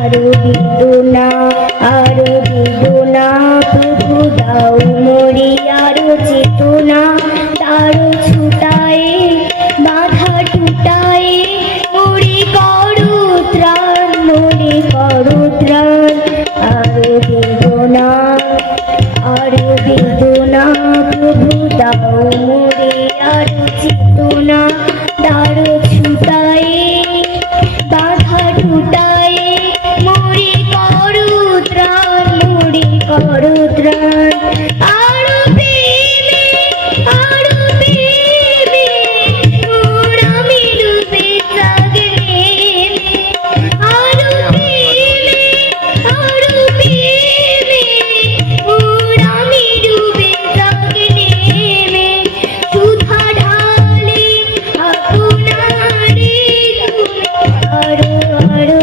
আরো বেদনা আরো বেদনা প্রভু দাও মরি আরো চেতনা তারো ছুটায় বাধা টুটায় মরি করো ত্রাণ মরি করো ত্রাণ আরো বেদনা প্রভু দাও মরি আরো চেতনা তারো ছুটায় বাধা টুটায় মরি করো ত্রাণ মরি করো ত্রাণ আরো প্রেমে মোর আমি ডুবে জাগে আরো প্রেমে মোর আমি ডুবে জাগে নেমে সুধা ঢালে আপনারে তুমি আরো